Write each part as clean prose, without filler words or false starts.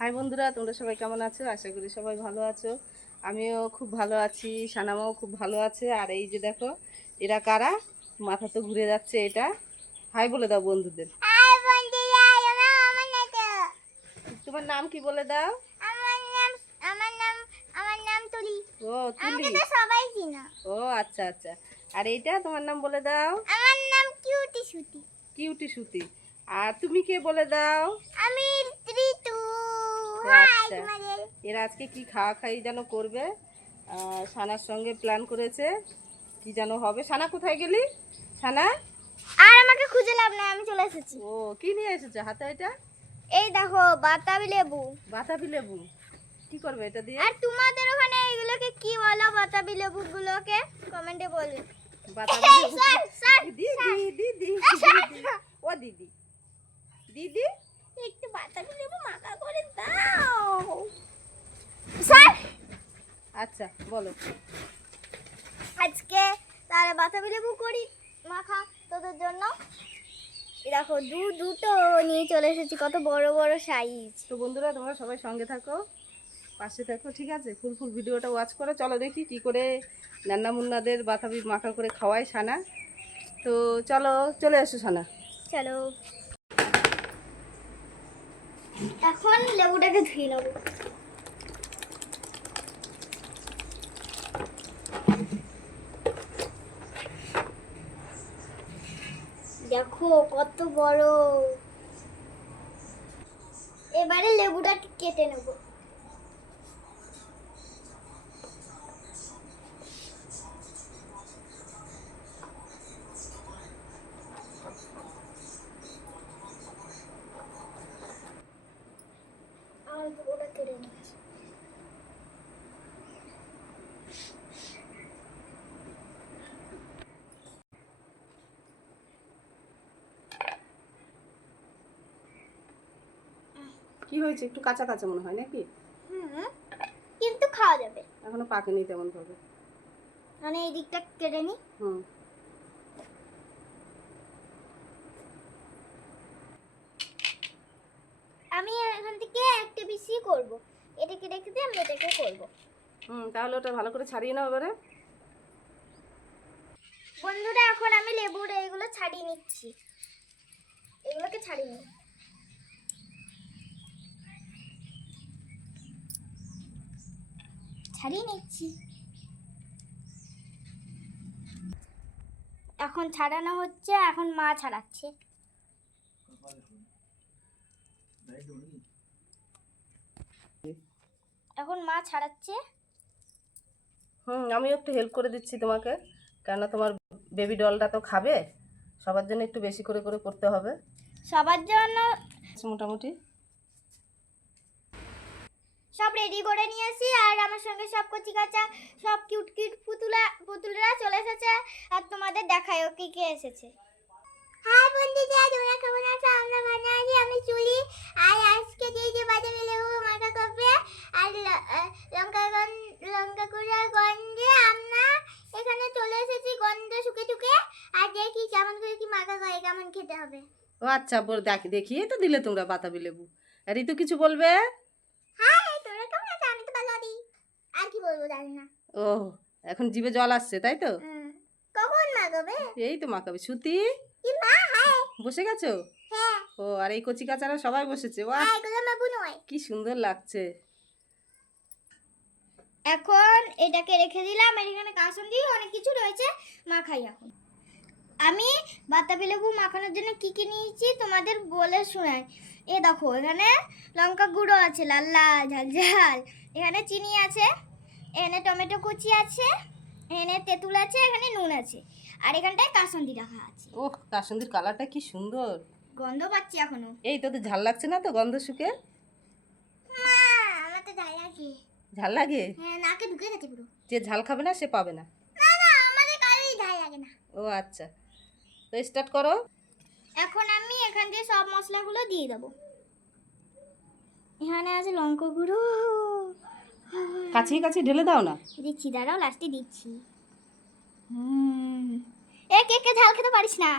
High বন্ধুরা, তোমরা সবাই কেমন আছো? আশা করি সবাই ভালো আছো। আমিও খুব ভালো আছি, সানামাও খুব ভালো আছে। আর এই যে দেখো, এরা কারা? মাথা তো ঘুরে যাচ্ছে। এটা হাই বলে দাও বন্ধুদের। তোমার নাম কি বলে দাও? আমার নাম তুলি। ও তুলি, আমাকে তো সবাই চিনো। ও আচ্ছা আচ্ছা। আর এইটা তোমার নাম বলে দাও? আমার নাম কিউটি সুতি। কিউটি সুতি। আর তুমি কে বলে দাও? আমি ঋতু। হাই আচ্ছা, তোমাদের। এরা আজকে কি খাওয়া খাই যেন করবে। সানার সঙ্গে প্ল্যান করেছে, কি যেন হবে। সানা কোথায় গেলি সানা? আর আমাকে খুঁজে লাভ নাই, আমি চলে এসেছি। ও কি নিয়ে এসেছে হাতে? এটা এই দেখো বাতাবি লেবু। বাতাবি লেবু। কি করবে এটা দিয়ে? আর তোমাদের ওখানে এইগুলোকে কি বলো বাতাবি লেবুগুলোকে? কমেন্টে বলবে। বাতাবি লেবু। দিদি দিদি দিদি। ও দিদি দিদি, একটু বাতাবি লেবু মাখা করে দাও। স্যার, আচ্ছা বলো। আজকে তাহলে বাতাবি লেবু করি মাখা তোদের জন্য। এই দেখো দুটো নিয়ে চলে এসেছি, কত বড় বড় সাইজ। তো বন্ধুরা, তোমরা সবাই সঙ্গে থাকো, পাশে থাকো, ঠিক আছে? ফুল ভিডিওটা ওয়াচ করো। চলো দেখি কি করে নান্না মুন্নাদের বাতাবি মাখা করে খাওয়ায় সানা। তো চলো, চলে এসো সানা। চলো এখন লেবুটাকে ধুয়ে নেবো। দেখো কত বড়। এবারে লেবুটাকে কেটে নেবো। আর লেবুটা কেটে নিচ্ছি। কি হয়েছে? একটু কাঁচা কাঁচা মনে হয় নাকি? কিন্তু খাওয়া যাবে। এখনো পাকেনি তেমন ভাবে। মানে এই দিকটা কেটে নি। হুম, আমি এখান থেকে একটা বেশি করব। এটাকে রেখে দিয়ে আমি এটাকে করব। তাহলে ওটা ভালো করে ছাড়িয়ে নাও এবারে। বন্ধুরা, এখন আমি লেবুর এইগুলো ছাড়িয়ে নিচ্ছি। এগুলোকে ছাড়িয়ে নিই। ছাড়িয়ে নিচ্ছি। এখন ছাড়ানো হচ্ছে, এখন মা ছাড়াচ্ছে। এখন মা ছাড়াচ্ছে। আমিও একটু হেল্প করে দিচ্ছি তোমাকে, কেননা তোমার বেবি ডলটা তো খাবে। সবার জন্য একটু বেশি করে করে করতে হবে। সবার জন্য মোটামুটি সব রেডি করে নিয়েছি। আর আমার সঙ্গে সব কচি কাঁচা সব কিউট কিউট পুতুলরা চলে এসেছে। আর তোমাদের দেখায়ও কি কে এসেছে। হাই বন্ধুরা, তোমরা কেমন আছো? আমরা ভালো আছি। আমি চুলি। আর আজকে যে বাদামি লেবু মাখা করবে। আর লঙ্কা গুঁড়া গন্ধে আমরা এখানে চলে এসেছি, গন্ধ শুকে শুকে। আর দেখি কেমন করে কি মাখা করে, কেমন খেতে হবে। ও আচ্ছা, দেখিয়ে তো দিলে তোমরা বাতাবি লেবু। আর ঋতু কিছু বলবে? হাই, তোমরা কেমন আছো? আমি তো ভালো আছি। আর কি বলবো জানি না। ও, এখন জিভে জল আসছে তাই তো? কখন মাখাবে? এই তো মাখাবে। সুতি কি মা? হ্যাঁ বসে গেছো? হ্যাঁ ও, আর এই কচি কাচারা সবাই বসেছে। বাহ, হ্যাঁ, এগুলো মাবু নয়। কি সুন্দর লাগছে। এখন এটাকে রেখে দিলাম। এখানে কাসুন্দি অনেক কিছু রয়েছে, মাখাই এখন। আমি বাতাবি লেবু মাখানোর জন্য কি কি নিয়েছি তোমাদের বলে শোনাই। এ দেখো, এখানে লঙ্কা গুঁড়ো আছে, লাল লাল ঝাল ঝাল। এখানে চিনি আছে, এখানে টমেটো কুচি আছে, এখানে তেঁতুল আছে, এখানে নুন আছে। আর এখানটায় কাসুন্দি রাখা আছে। ওহ, কাসুন্দির কালারটা কি সুন্দর। গন্ধ পাচ্ছি এখনো। এই তোদের ঝাল লাগছে না তো গন্ধ শুকে? মা, আমার তো ঝাল লাগে। ঝাল লাগে? হ্যাঁ, নাকে ঢুকে গেছে পুরো। যে ঝাল খাবে না সে পাবে না। না না, আমাদের কারোরই ঝাল লাগে না। ও আচ্ছা, তো স্টার্ট করো। এখন আমি এখান থেকে সব মশলাগুলো দিয়ে দেবো। এখানে আছে লঙ্কা গুঁড়ো। কাছিয়ে কাছিয়ে ঢেলে দাও না। দিচ্ছি, দাঁড়াও, লাস্টে দিচ্ছি। কে কে ঝাল খেতে পারিস না,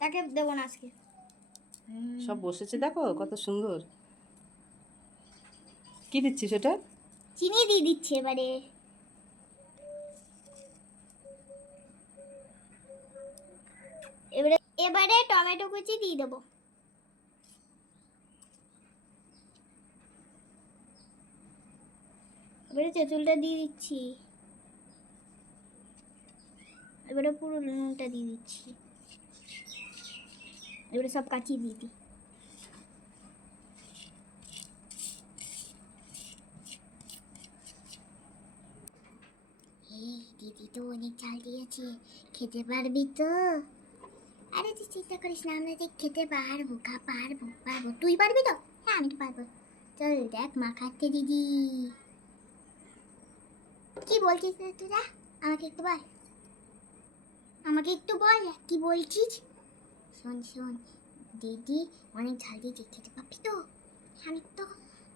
তাকে দেবো না আজকে। সব বসেছে দেখো কত সুন্দর। কি দিচ্ছিস ওটা? চিনি দিয়ে দিচ্ছি এবারে। এবারে এবারে টমেটো কুচি দিয়ে দেবো। এবারে তেঁতুলটা দিয়ে দিচ্ছি। এবারে পুরো নুনটা দিয়ে দিচ্ছি। এবারে সব কাচিয়ে দিয়ে দিই। এই দিদি তো অনেক ঝাল দিয়েছে, খেতে পারবি তো? আরে তুই চিন্তা করিস না, আমরা যে খেতে পারবো, পারবো। তুই পারবি তো? হ্যাঁ আমি তো পারবো। চল দেখ মা খাচ্ছে দিদি। কি বলছিস রে তোরা? আমাকে একটু বল, কি বলছিস? শোন দিদি অনেক ঝাল দিয়েছে, খেতে পারবি তো?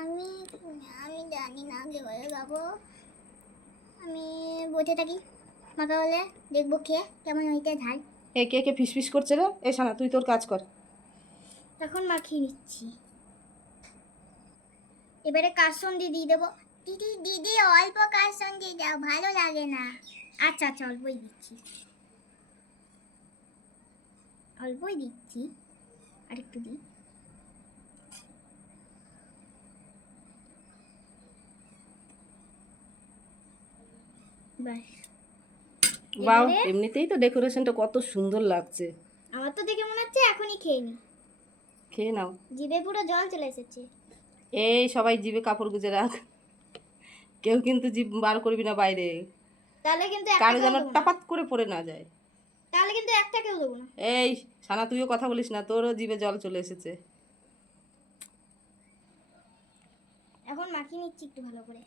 আমি আমি জানি না কিভাবে খাবো। আমি বসে থাকি, মাকে বলে দেখবো খেয়ে কেমন হইতে ঝাল। এ কে কে ফিসফিস করছে রে? এ শানা তুই তোর কাজ কর। তখন মাখিয়ে নিচ্ছি। এবারে কাসুন্দি দিয়ে দেবো। দিদি অল্প কাসুন্দি দাও, ভালো লাগে না। আচ্ছা অল্পই দিচ্ছি, আরেকটু দিই। ব্যাস। বাহ, এবারে এমনিতেই তো ডেকোরেশনটা কত সুন্দর লাগছে। আমার তো দেখে মনে হচ্ছে এখনই খেয়ে নি। খেয়ে নাও। জিভে পুরো জল চলে এসেছে। এই সবাই জিভে কাপড় গুজে রাখ, কেউ কিন্তু জিভ বার করবি না বাইরে, তাহলে কিন্তু কারো যেন টাপাত করে পড়ে না যায়। একটা কেউ দেবো না। এই সানা তুইও কথা বলিস না, তোরও জিভে জল চলে এসেছে। এখন মাখিয়ে নিচ্ছি একটু ভালো করে।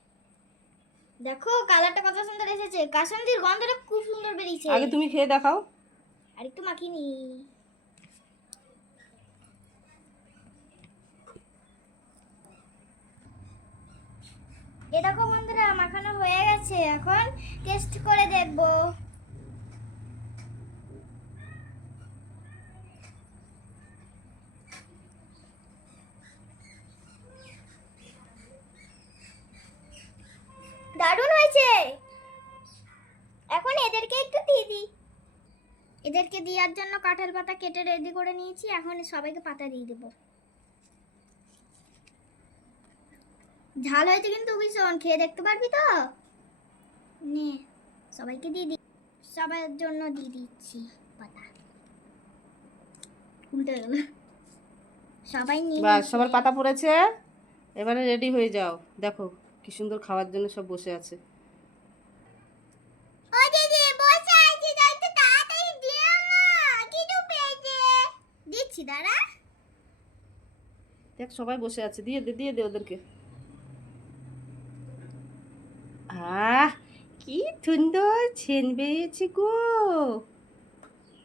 দেখো কালারটা কত সুন্দর এসেছে, কাসুন্দির গন্ধটা খুব সুন্দর বেরিয়েছে। আগে তুমি খেয়ে দেখাও। আর একটু মাখিয়ে নি। এ দেখো বন্ধুরা, মাখানো হয়ে গেছে, এখন টেস্ট করে দেখবো। দারুণ হয়েছে। এখন এদেরকে একটু দিয়ে দিই। এদেরকে দেওয়ার জন্য কাঁঠাল পাতা কেটে রেডি করে নিয়েছি, এখন সবাইকে পাতা দিয়ে দেবো। ঝাল হয়েছে কিন্তু ভীষণ, খেয়ে দেখতে পারবি তো? নে সবাইকে দিয়ে দিই, সবার জন্য দিয়ে দিচ্ছি পাতা। উল্টে গেল, সবাই নিয়ে বাস সবার পাতা পড়েছে, এবারে রেডি হয়ে যাও। দেখো কি সুন্দর খাওয়ার জন্য সব বসে আছে। ও দিদি বসে আছি, তাই তো তাড়াতাড়ি দিও না, খিদে পেয়েছে। দিচ্ছি দাঁড়া। দেখ সবাই বসে আছে, দিয়ে দে ওদেরকে। আহ কি সুন্দর ছেন বেরিয়েছে গো।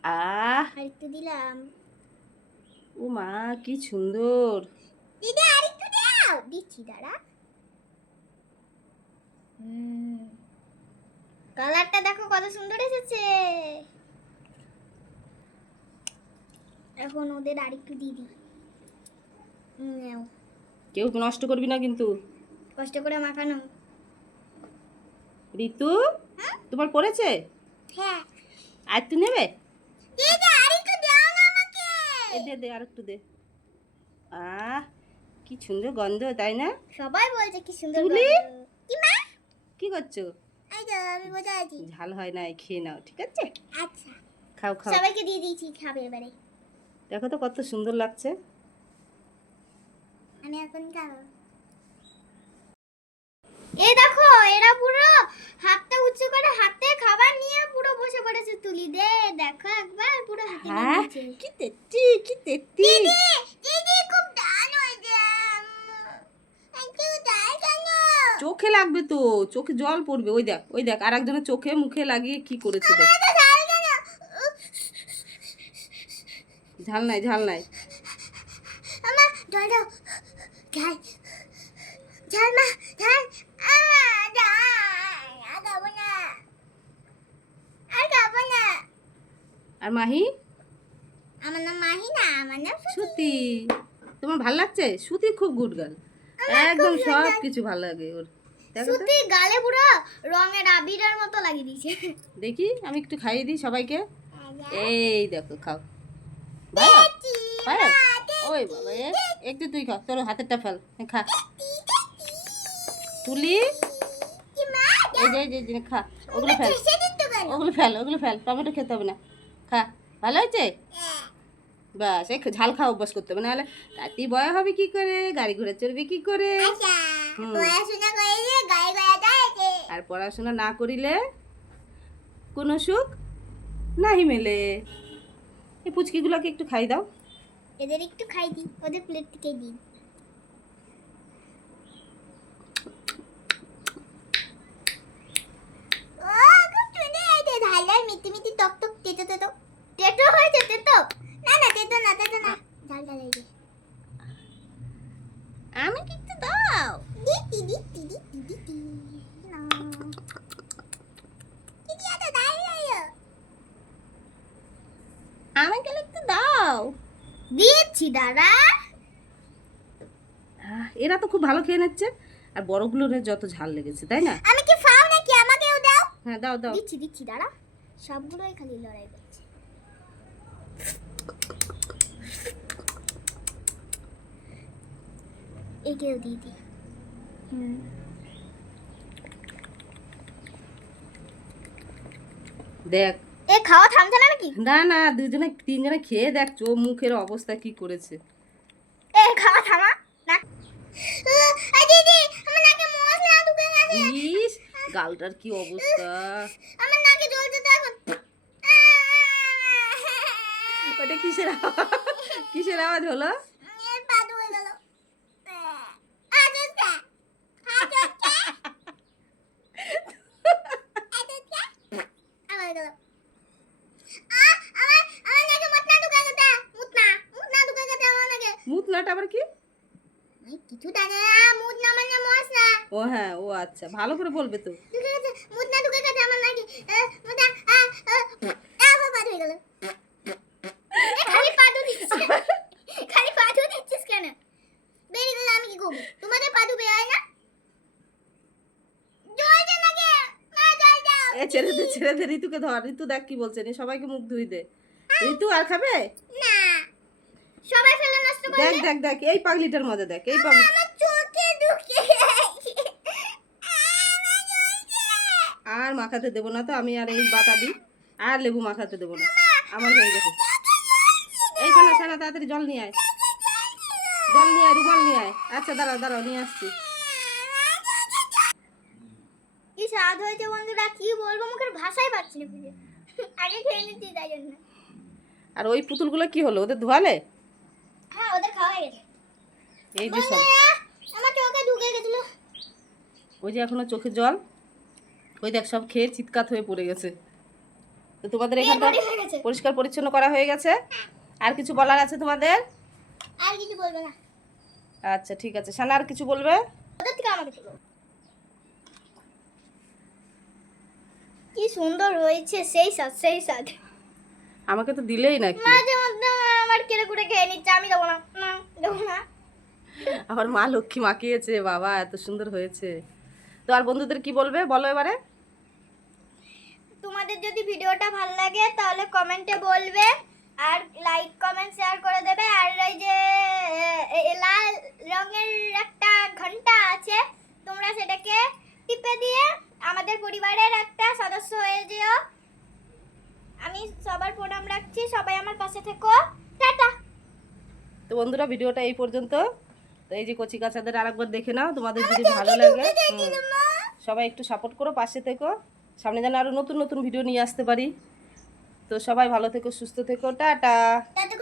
আহ আরেকটু দিলাম। ও মা কি সুন্দর। দিদি আরেকটু দাও। দিচ্ছি দাঁড়া। কালারটা দেখো কত সুন্দর এসেছে। এখন ওদের আরেকটু দিয়ে দিই। নাও। কেউ নষ্ট করবি না কিন্তু। কষ্ট করে মাখানো। ঋতু তোমার পড়েছে? হ্যাঁ। আর তুই নেবে? দিদি আরেকটু দাও না আমাকে। দে আরেকটু দে। আহ কি সুন্দর গন্ধ, তাই না? সবাই বলছে কি সুন্দর তুলি? গন্ধ। কি মা? কি করছো? এই তো আমি বসে আছি। ঝাল হয় না, খেয়ে নাও, ঠিক আছে? আচ্ছা। খাও সবাইকে দিয়ে দিয়েছি, খাবে এবারে। দেখো তো কত সুন্দর লাগছে। আমি এখন খাবো। এই দেখো এরা পুরো হাতটা উঁচু করে হাতে খাবার নিয়ে পুরো বসে পড়েছে। তুলি দে, দেখো একবার পুরো হাতে নিয়ে হ্যাঁ নিয়েছে। কি তেত্তি। দিদি খুব ডাল হয়েছে। একটু ডাল কেন? চোখে লাগবে তো, চোখে জল পড়বে। ওই দেখ আর একজনের চোখে মুখে লাগিয়ে কি করেছে দেখ। এত ডাল কেন? ঝাল নাই আমা জল দাও। ঝাল ঝাল মা ঝাল। আর খাবো না। আর মাহি? আমার নাম মাহি না, আমার নাম সুতি। তোমার ভাল লাগছে? সুতি খুব গুড গার্ল। একদম সব কিছু ভালো লাগে ওর। দেখো তো, সুতি গালে পুরো রঙের আবিরের মতো লাগিয়ে দিয়েছে। দেখি আমি একটু খাইয়ে দিই সবাইকে। এই দেখো খাও, ভালো ভালো। ওই বাবা একটু তুই খা, তোর হাতেরটা ফেল, খা তুলি। এই যে এই যে খা, ওগুলো ফেল, ওগুলো ফেল, ওগুলো ফেল, টমেটো খেতে হবে না, খা। ভালো হয়েছে? বাস, এই ঝাল খাওয়া অভ্যাস করতে হবে, নাহলে রাতি বয় হবে কি করে, গাড়ি ঘোড়া চড়বে কি করে। হুম। আর পড়াশোনা না করিলে কোনো সুখ নাহি মেলে। এই পুচকিগুলোকে একটু খাই দাও। এদের একটু খাই দিই, ওদের প্লেট থেকে দিই। ও খুব সুন্দর হয়েছে, ঝালঝাল মিটি মিটি টক টক তেতো তেতো। তেতো হয়েছে তেতো? না না তেতো না, তেতো না, ঝাল ঝাল হয়েছে। আমাকে একটু দাও। দিদি দিদি দিদি দিদি না দিদি এত দাঁড়িয়ে আমাকে একটু দাও। দিচ্ছি দাদা। এরা তো খুব ভালো খেয়ে নিচ্ছে, আর বড়গুলোর যত ঝাল লেগেছে, তাই না? আমি কি ফাও নাকি, আমাকেও দাও। হ্যাঁ দাও দাও। দিচ্ছি দিচ্ছি দাঁড়া, সবগুলোই খালি লড়াই করছে। একেও দিয়ে দি। দেখ, এ খাওয়া থামছে না নাকি? না না, দুজনে তিনজনে খেয়ে দেখ চোখ মুখের অবস্থা কি করেছে। এ খাওয়া থামা না। দিদি আমার নাকে মশলা ঢুকে গেছে। ইস, গালটার কি অবস্থা। আমার নাকে জ্বলছে তো এখন। ওটা কিসের আওয়াজ? কিসের আওয়াজ হলো? এর পা ধুয়ে গেল। আজকে আজকে আবার গেল। আমার আমার নাকে মুতনা ঢুকে গেছে। মুতনা ঢুকে গেছে আমার নাকে। মুতনাটা আবার কি? এই কিছু জানে না, মুতনা মানে মশলা ও হ্যাঁ, ও আচ্ছা, ভালো করে বলবে তো। ঢুকে গেছে। মুতনা ঢুকে গেছে আমার নাকে। মুতনা আবার পা ধুয়ে গেল। খালি পা ধুচ্ছিস কেন? খালি পা ধুচ্ছিস কেন? বেরিয়ে গেলে আমি কি করবো? তোমাদের পা ধুবে হয় না? জ্বলছে নাকি? মা জল দাও। এ ছেড়ে দে ছেড়ে দে, ঋতুকে ধর। ঋতু দেখ কি বলছে, নি সবাইকে মুখ ধুই দে। ঋতু আর খাবে? না, সবাই ফেলে নষ্ট করে। দেখ দেখ দেখ, এই পাগলিটার মজা দেখ, এই পাগলি। আমার চোখে ঢুকে গেছে। আমার জ্বলছে। আর মাখাতে দেবো না তো আমি, আর এই বাতাবি আর লেবু মাখাতে দেবো না, আমার হয়ে গেছে। এই ছানা ছানা, তাড়াতাড়ি জল নিয়ে আয়, জল নিয়ে আয়, রুমাল নিয়ে আয়। আচ্ছা দাঁড়াও দাঁড়াও, নিয়ে আসছি। কি স্বাদ হয়েছে বন্ধুরা, কি বলবো, মুখের ভাষাই পাচ্ছি না খুঁজে। আগে খেয়ে নিচ্ছি তাই জন্য। আর ওই পুতুলগুলো কি হলো, ওদের ধোয়ালে? হ্যাঁ ওদের খাওয়া হয়ে গেছে। এই যে সব, বন্ধুরা, আমার চোখে ঢুকে গেছিল। ওই যে এখনো চোখে জল, ওই দেখ সব খেয়ে চিৎকার হয়ে পড়ে গেছে। তো তোমাদের এখানটা বড়ি হয়ে গেছে। পরিষ্কার পরিচ্ছন্ন করা হয়ে গেছে। আর কিছু বলার আছে তোমাদের? আর কিছু বলবো না। আচ্ছা ঠিক আছে, সানা আর কিছু বলবে? ওদের থেকে আমাকে ছিল। কি সুন্দর হয়েছে, সেই স্বাদ সেই স্বাদ। আমাকে তো দিলেই নাকি। মাঝে মধ্যে আমার কেড়ে কুড়ে খেয়ে নিচ্ছে, আমি দেবো না, না দেবো না। আমার মা লক্ষ্মী মাখিয়েছে, বাবা এত সুন্দর হয়েছে। তো আর বন্ধুদের কি বলবে বলো এবারে। তোমাদের যদি ভিডিওটা ভালো লাগে তাহলে কমেন্টে বলবে, আর লাইক কমেন্ট শেয়ার করে দেবে। আর এই যে লাল রঙের একটা ঘন্টা আছে, তোমরা সেটাকে টিপে দিয়ে আমাদের পরিবারের একটা সদস্য হয়ে যেও। আমি সবার প্রণাম রাখছি, সবাই আমার পাশে থেকো। টাটা। তো বন্ধুরা ভিডিওটা এই পর্যন্ত। তো এই যে কচি কাচাদের আরেকবার দেখে নাও, তোমাদের যদি ভালো লাগে সবাই একটু সাপোর্ট করো, পাশে থেকো। সামনে যেন আরো নতুন নতুন ভিডিও নিয়ে আসতে পারি। তো সবাই ভালো থেকো, সুস্থ থেকো, টাটা। টাটা।